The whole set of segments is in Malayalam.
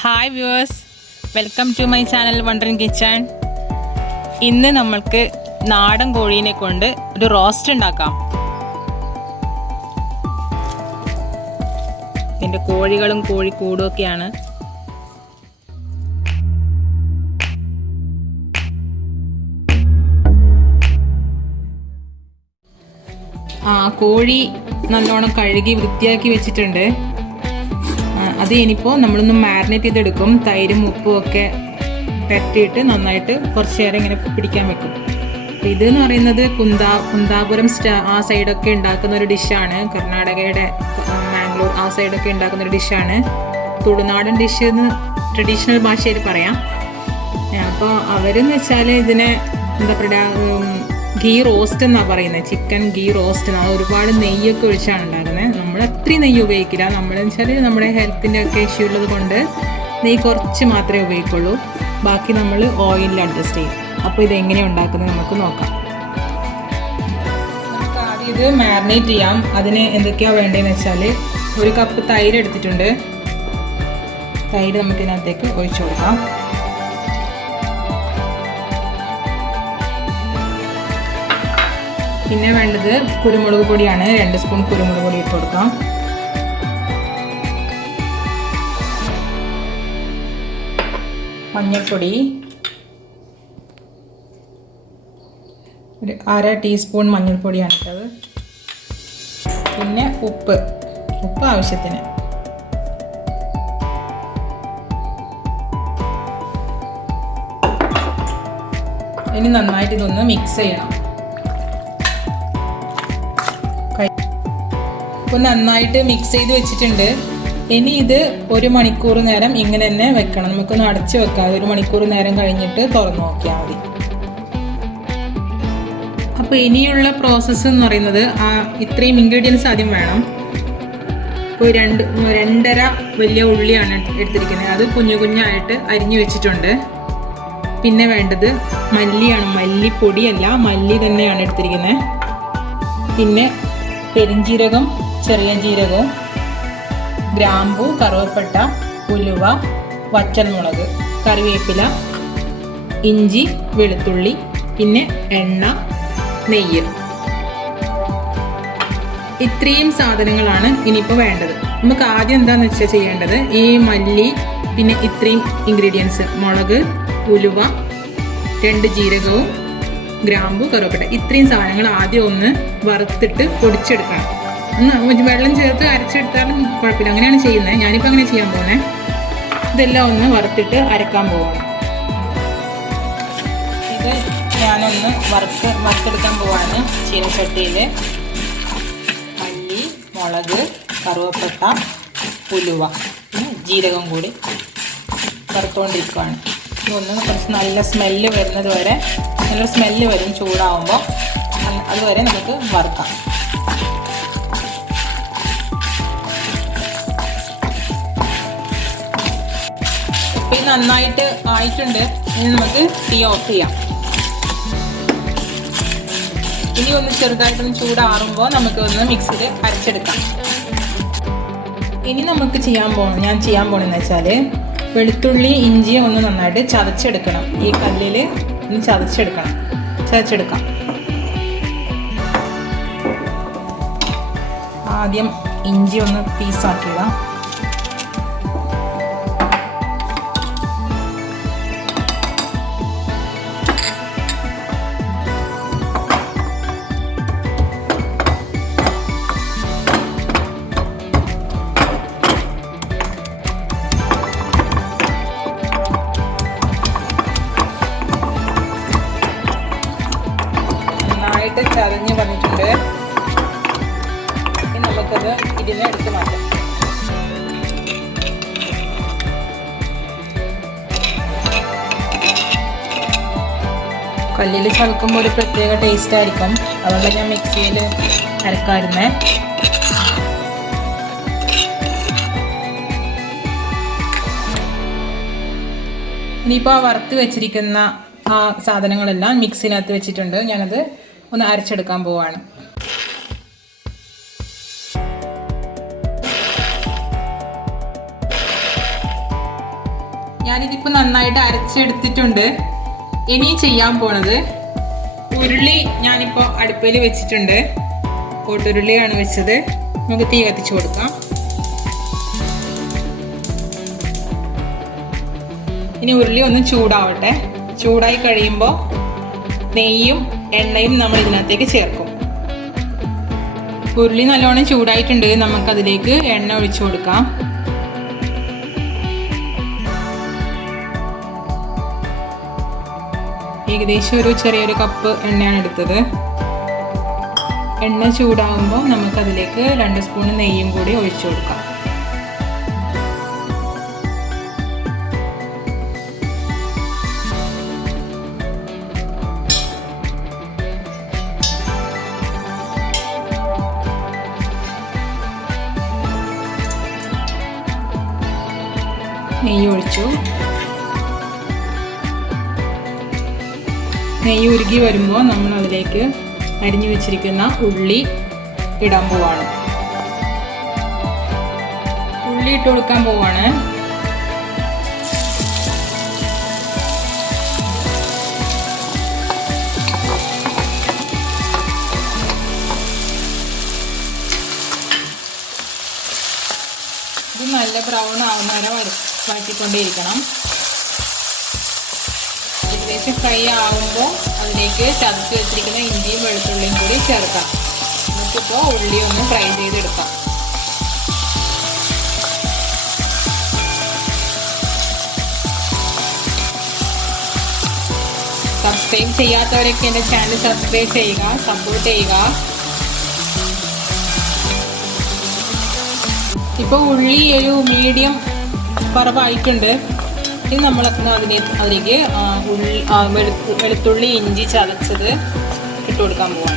Hi viewers, welcome to my channel wonder in kitchen. ഇന്ന് നമ്മൾക്ക് നാടൻ കോഴീനെ കൊണ്ട് ഒരു റോസ്റ്റ് ഉണ്ടാക്കാം. ഇതിൻ്റെ കോഴികളും കോഴിക്കൂടും ഒക്കെയാണ്. കോഴി നല്ലോണം കഴുകി വൃത്തിയാക്കി വെച്ചിട്ടുണ്ട്. അത് ഇനിയിപ്പോൾ നമ്മളൊന്ന് മാരിനേറ്റ് ചെയ്തെടുക്കും. തൈരും ഉപ്പും ഒക്കെ പരട്ടിയിട്ട് നന്നായിട്ട് കുറച്ച് നേരം ഇങ്ങനെ പിടിക്കാൻ വെക്കും. ഇതെന്ന് പറയുന്നത് കുന്താപുരം ആ സൈഡൊക്കെ ഉണ്ടാക്കുന്ന ഒരു ഡിഷാണ്. കർണാടകയുടെ മാംഗ്ലൂർ ആ സൈഡൊക്കെ ഉണ്ടാക്കുന്ന ഒരു ഡിഷാണ്. തുളുനാടൻ ഡിഷ് എന്ന് ട്രഡീഷണൽ ഭാഷയിൽ പറയാം. അപ്പോൾ അവരെന്ന് വെച്ചാൽ ഇതിനെ എന്താ പറയുക, ഗീ റോസ്റ്റ് എന്നാണ് പറയുന്നത്. ചിക്കൻ ഗീ റോസ്റ്റ് എന്നാണ്. ഒരുപാട് നെയ്യൊക്കെ ഒഴിച്ചാണ് ഉണ്ടാക്കുന്നത്. നമ്മൾ അത്രയും നെയ്യ് ഉപയോഗിക്കില്ല. നമ്മളെന്ന് വെച്ചാൽ നമ്മുടെ ഹെൽത്തിൻ്റെ ഒക്കെ ഇഷ്യൂ ഉള്ളത് കൊണ്ട് നെയ്യ് കുറച്ച് മാത്രമേ ഉപയോഗിക്കുള്ളൂ. ബാക്കി നമ്മൾ ഓയിലിൽ അഡ്ജസ്റ്റ് ചെയ്യും. അപ്പോൾ ഇതെങ്ങനെയാണ് ഉണ്ടാക്കുന്നത് നമുക്ക് നോക്കാം. നമുക്ക് ആദ്യം ഇത് മാരിനേറ്റ് ചെയ്യാം. അതിന് എന്തൊക്കെയാണ് വേണ്ടതെന്ന് വെച്ചാൽ, ഒരു കപ്പ് തൈര് എടുത്തിട്ടുണ്ട്. തൈര് നമുക്ക് ഇതിനകത്തേക്ക് ഒഴിച്ചു കൊടുക്കാം. പിന്നെ വേണ്ടത് കുരുമുളക് പൊടിയാണ്. 2 സ്പൂൺ കുരുമുളക് പൊടി ഇട്ട് കൊടുക്കാം. മഞ്ഞൾപ്പൊടി ഒരു 1/2 ടീസ്പൂൺ മഞ്ഞൾപ്പൊടിയാണ് ഇട്ടത്. പിന്നെ ഉപ്പ് ആവശ്യത്തിന്. ഇനി നന്നായിട്ട് ഇതൊന്ന് മിക്സ് ചെയ്യണം. ഇപ്പോൾ നന്നായിട്ട് മിക്സ് ചെയ്ത് വെച്ചിട്ടുണ്ട്. ഇനി ഇത് 1 മണിക്കൂർ നേരം ഇങ്ങനെ തന്നെ വെക്കണം. നമുക്കൊന്ന് അടച്ച് വെക്കാം. 1 മണിക്കൂർ നേരം കഴിഞ്ഞിട്ട് തുറന്നു നോക്കിയാൽ മതി. അപ്പോൾ ഇനിയുള്ള പ്രോസസ്സ് എന്ന് പറയുന്നത്, ഇത്രയും ഇൻഗ്രീഡിയൻസ് ആദ്യം വേണം. ഇപ്പോൾ 2.5 വലിയ ഉള്ളിയാണ് എടുത്തിരിക്കുന്നത്. അത് കുഞ്ഞായിട്ട് അരിഞ്ഞു വെച്ചിട്ടുണ്ട്. പിന്നെ വേണ്ടത് മല്ലിയാണ്. മല്ലിപ്പൊടിയല്ല, മല്ലി തന്നെയാണ് എടുത്തിരിക്കുന്നത്. പിന്നെ പെരിഞ്ജീരകം, ചെറിയ ജീരകവും, ഗ്രാമ്പു, കറുവപ്പട്ട, ഉലുവ, വറ്റൽമുളക്, കറിവേപ്പില, ഇഞ്ചി, വെളുത്തുള്ളി, പിന്നെ എണ്ണ, നെയ്യ്. ഇത്രയും സാധനങ്ങളാണ് ഇനിയിപ്പോൾ വേണ്ടത്. നമുക്ക് ആദ്യം എന്താണെന്ന് വെച്ചാൽ ചെയ്യേണ്ടത്, ഈ മല്ലി, പിന്നെ ഇത്രയും ഇൻഗ്രീഡിയൻസ്, മുളക്, ഉലുവ, 2 ജീരകവും, ഗ്രാമ്പു, കറുവപ്പട്ട, ഇത്രയും സാധനങ്ങൾ ആദ്യം ഒന്ന് വറുത്തിട്ട് പൊടിച്ചെടുക്കണം. വെള്ളം ചേർത്ത് അരച്ചെടുത്താലും കുഴപ്പമില്ല. അങ്ങനെയാണ് ചെയ്യുന്നത്. ഞാനിപ്പോൾ അങ്ങനെ ചെയ്യാൻ പോകുന്നത്. ഇതെല്ലാം ഒന്ന് വറുത്തിട്ട് അരക്കാൻ പോവാണ്. ഇത് ഞാനൊന്ന് വറുത്തെടുക്കാൻ പോവാണ്. ചീനച്ചട്ടിയിൽ മല്ലി, മുളക്, കറുവപ്പട്ട, ഉലുവ, ജീരകം കൂടി വറുത്തുകൊണ്ടിരിക്കുകയാണ്. ഇതൊന്ന് കുറച്ച് നല്ല സ്മെല്ല് വരുന്നത് വരെ, നല്ല സ്മെല്ല് വരും ചൂടാവുമ്പോൾ. അതുവരെ നമുക്ക് വറുക്കാം. ഇപ്പം നന്നായിട്ട് ആയിട്ടുണ്ട്. ഇനി നമുക്ക് തീ ഓഫ് ചെയ്യാം. ഇനി ഒന്ന് ചെറുതായിട്ടൊന്ന് ചൂടാറുമ്പോൾ നമുക്ക് ഒന്ന് മിക്സിയിൽ അരച്ചെടുക്കാം. ഇനി നമുക്ക് ഞാൻ ചെയ്യാൻ പോകണമെന്ന് വെച്ചാൽ, വെളുത്തുള്ളി, ഇഞ്ചിയും ഒന്ന് നന്നായിട്ട് ചതച്ചെടുക്കണം. ഈ കല്ലിൽ ഒന്ന് ചതച്ചെടുക്കാം. ആദ്യം ഇഞ്ചി ഒന്ന് പീസാക്കിയിടാം. ചതഞ്ഞ് വന്നിട്ടുണ്ട്. ഇനി നമുക്കത് ഇതിനെ എടുത്ത് മാറ്റാം. കല്ലിൽ ചതക്കുമ്പോൾ ഒരു പ്രത്യേക ടേസ്റ്റ് ആയിരിക്കും. അതുകൊണ്ട് ഞാൻ മിക്സിയിൽ അരക്കാറുണ്ട്. ഇനിയിപ്പോൾ ആ വറുത്ത് വെച്ചിരിക്കുന്ന ആ സാധനങ്ങളെല്ലാം മിക്സിനകത്ത് വെച്ചിട്ടുണ്ട്. ഞാനത് ഒന്ന് അരച്ചെടുക്കാൻ പോവാണ്. ഞാനിതിപ്പോൾ നന്നായിട്ട് അരച്ചെടുത്തിട്ടുണ്ട്. ഇനി ചെയ്യാൻ പോണത് ഉരുളി ഞാനിപ്പോൾ അടുപ്പിൽ വെച്ചിട്ടുണ്ട്. കോട്ടുരുളിയാണ് വെച്ചത്. നമുക്ക് തീ കത്തിച്ചു കൊടുക്കാം. ഇനി ഉരുളി ഒന്ന് ചൂടാവട്ടെ. ചൂടായി കഴിയുമ്പോൾ നെയ്യും എണ്ണയും നമ്മൾ ഇതിനകത്തേക്ക് ചേർക്കും. ഉരുളി നല്ലോണം ചൂടായിട്ടുണ്ട്. നമുക്കതിലേക്ക് എണ്ണ ഒഴിച്ചു കൊടുക്കാം. ഏകദേശം ഒരു ചെറിയൊരു കപ്പ് എണ്ണയാണ് എടുത്തത്. എണ്ണ ചൂടാകുമ്പോൾ നമുക്കതിലേക്ക് 2 സ്പൂൺ നെയ്യും കൂടി ഒഴിച്ചു കൊടുക്കാം. നെയ്യ് ഒഴിച്ചു. നെയ്യ് ഉരുകി വരുമ്പോൾ നമ്മൾ അതിലേക്ക് അരിഞ്ഞു വെച്ചിരിക്കുന്ന ഉള്ളി ഇടാൻ പോവാണ്. ഉള്ളി ഇട്ട് കൊടുക്കാൻ പോവാണ്. ഇത് നല്ല ബ്രൗൺ ആവുന്ന വരെ വഴറ്റിക്കൊണ്ടേയിരിക്കണം. ഏകദേശം ഫ്രൈ ആവുമ്പോൾ അതിലേക്ക് ചതച്ച് വെച്ചിരിക്കുന്ന ഇഞ്ചിയും വെളുത്തുള്ളിയും കൂടി ചേർക്കാം. നമുക്കിപ്പോൾ ഉള്ളി ഒന്ന് ഫ്രൈ ചെയ്തെടുക്കാം. സബ്സ്ക്രൈബ് ചെയ്യാത്തവരൊക്കെ എൻ്റെ ചാനൽ സബ്സ്ക്രൈബ് ചെയ്യുക, സപ്പോർട്ട് ചെയ്യുക. ഇപ്പോൾ ഉള്ളി ഒരു മീഡിയം പരുവായിട്ടുണ്ട്. ഇനി നമ്മളൊക്കെ അതിലേക്ക് വെളുത്തുള്ളി ഇഞ്ചി ചതച്ചത് ഇട്ട് കൊടുക്കാൻ പോവാം.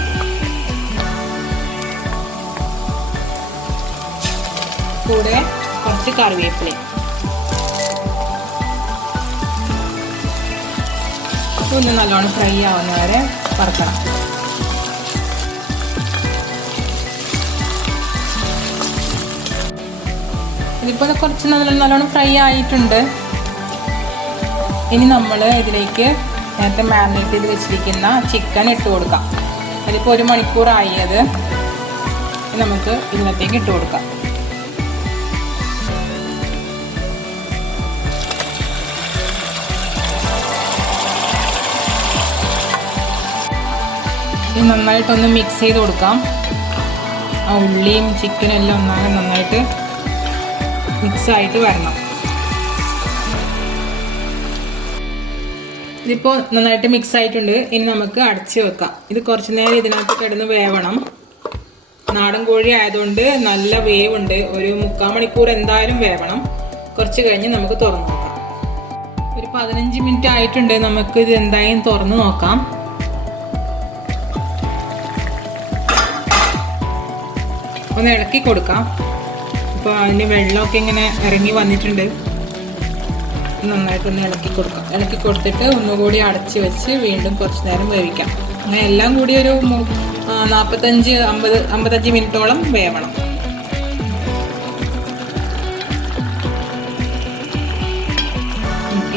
കൂടെ കുറച്ച് കറിവേപ്പില. ഒന്ന് നല്ലോണം ഫ്രൈ ആവുന്ന വരെ വറുക്കണം. ഇതിപ്പോൾ കുറച്ച് നല്ലോണം ഫ്രൈ ആയിട്ടുണ്ട്. ഇനി നമ്മൾ ഇതിലേക്ക് നേരത്തെ മാരിനേറ്റ് ചെയ്ത് വെച്ചിരിക്കുന്ന ചിക്കൻ ഇട്ട് കൊടുക്കാം. അതിപ്പോൾ 1 മണിക്കൂറായി. അത് നമുക്ക് ഇതിനകത്തേക്ക് ഇട്ട് കൊടുക്കാം. ഇത് നന്നായിട്ടൊന്ന് മിക്സ് ചെയ്ത് കൊടുക്കാം. ആ ഉള്ളിയും ചിക്കനും എല്ലാം നന്നായിട്ട് മിക്സായിട്ട് വരണം. ഇതിപ്പോൾ നന്നായിട്ട് മിക്സ് ആയിട്ടുണ്ട്. ഇനി നമുക്ക് അടച്ച് വെക്കാം. ഇത് കുറച്ച് നേരം ഇതിനകത്ത് കിടന്ന് വേവണം. നാടൻ കോഴി ആയതുകൊണ്ട് നല്ല വേവുണ്ട്. ഒരു 3/4 മണിക്കൂർ എന്തായാലും വേവണം. കുറച്ച് കഴിഞ്ഞ് നമുക്ക് തുറന്ന് നോക്കാം. ഒരു 15 മിനിറ്റ് ആയിട്ടുണ്ട്. നമുക്ക് ഇത് എന്തായാലും തുറന്ന് നോക്കാം. ഒന്ന് ഇളക്കി കൊടുക്കാം. അപ്പോൾ അതിന് വെള്ളമൊക്കെ ഇങ്ങനെ ഇറങ്ങി വന്നിട്ടുണ്ട്. നന്നായിട്ടൊന്ന് ഇളക്കി കൊടുക്കാം. ഇളക്കി കൊടുത്തിട്ട് ഒന്നുകൂടി അടച്ച് വെച്ച് വീണ്ടും കുറച്ച് നേരം വേവിക്കാം. അങ്ങനെ എല്ലാം കൂടി ഒരു 45-55 മിനിറ്റോളം വേവണം.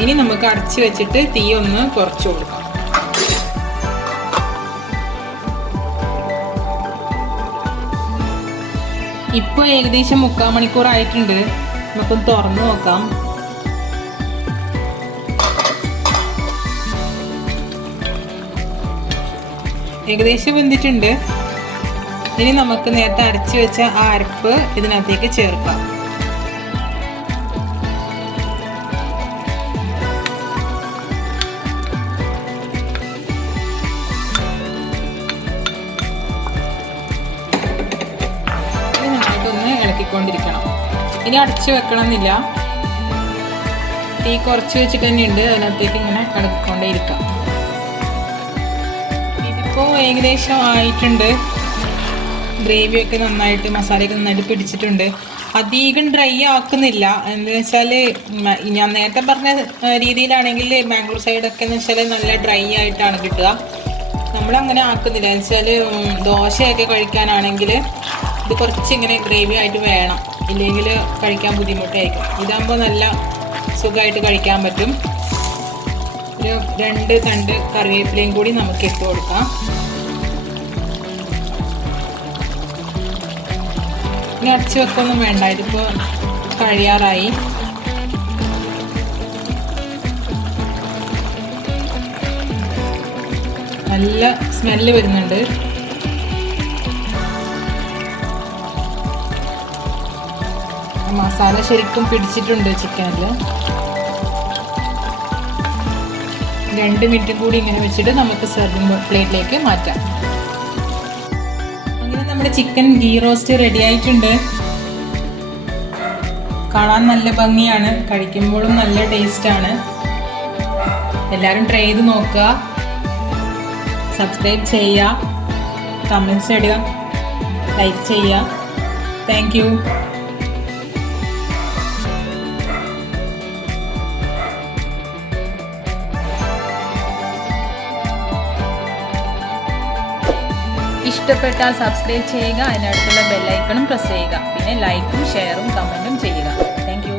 ഇനി നമുക്ക് അടച്ച് വെച്ചിട്ട് തീ ഒന്ന് കുറച്ച് കൊടുക്കാം. ഇപ്പോൾ ഏകദേശം 3/4 മണിക്കൂർ ആയിട്ടുണ്ട്. നമുക്കൊന്ന് തുറന്ന് നോക്കാം. ഏകദേശം വെന്തിട്ടുണ്ട്. ഇനി നമുക്ക് നേരത്തെ അരച്ച് വെച്ച ആ അരപ്പ് ഇതിനകത്തേക്ക് ചേർക്കാം. നന്നായിട്ടൊന്ന് ഇളക്കിക്കൊണ്ടിരിക്കണം. ഇനി അടച്ച് വെക്കണമെന്നില്ല. തീ കുറച്ച് വെച്ചിട്ട് തന്നെയുണ്ട്. അതിനകത്തേക്ക് ഇങ്ങനെ ഇളക്കിക്കൊണ്ടേയിരിക്കാം. ഇപ്പോൾ ഏകദേശം ആയിട്ടുണ്ട്. ഗ്രേവിയൊക്കെ നന്നായിട്ട് മസാലയൊക്കെ നന്നായിട്ട് പിടിച്ചിട്ടുണ്ട്. അധികം ഡ്രൈ ആക്കുന്നില്ല. എന്താ വെച്ചാൽ ഞാൻ നേരത്തെ പറഞ്ഞ രീതിയിലാണെങ്കിൽ ബാംഗ്ലൂർ സൈഡൊക്കെ എന്ന് വെച്ചാൽ നല്ല ഡ്രൈ ആയിട്ടാണ് കിട്ടുക. നമ്മളങ്ങനെ ആക്കുന്നില്ല. എന്ന് വെച്ചാൽ ദോശയൊക്കെ കഴിക്കാനാണെങ്കിൽ ഇത് കുറച്ച് ഇങ്ങനെ ഗ്രേവി ആയിട്ട് വേണം. ഇല്ലെങ്കിൽ കഴിക്കാൻ ബുദ്ധിമുട്ടായിരിക്കും. ഇതാകുമ്പോൾ നല്ല സുഖമായിട്ട് കഴിക്കാൻ പറ്റും. ഒരു 2 തണ്ട് കറിവേപ്പിലയും കൂടി നമുക്ക് ഇട്ട് കൊടുക്കാം. ഇനി അടച്ചു വെക്കൊന്നും വേണ്ട, ഇതിപ്പോൾ കഴിയാറായി. നല്ല സ്മെല്ല് വരുന്നുണ്ട്. മസാല ശരിക്കും പിടിച്ചിട്ടുണ്ട് ചിക്കനിൽ. 2 മിനിറ്റ് കൂടി ഇങ്ങനെ വെച്ചിട്ട് നമുക്ക് സെർവിങ് പ്ലേറ്റിലേക്ക് മാറ്റാം. അങ്ങനെ നമ്മുടെ ചിക്കൻ ഗീ റോസ്റ്റ് റെഡി ആയിട്ടുണ്ട്. കാണാൻ നല്ല ഭംഗിയാണ്, കഴിക്കുമ്പോഴും നല്ല ടേസ്റ്റാണ്. എല്ലാവരും ട്രൈ ചെയ്ത് നോക്കുക. സബ്സ്ക്രൈബ് ചെയ്യുക, കമൻറ്റ്സ് ഇടുക, ലൈക്ക് ചെയ്യുക. Thank you. ഇഷ്ടപ്പെട്ടാൽ സബ്സ്ക്രൈബ് ചെയ്യുക, അതിനടുത്തുള്ള ബെല്ലൈക്കണും പ്രസ് ചെയ്യുക. പിന്നെ ലൈക്കും ഷെയറും കമൻറ്റും ചെയ്യുക. Thank you.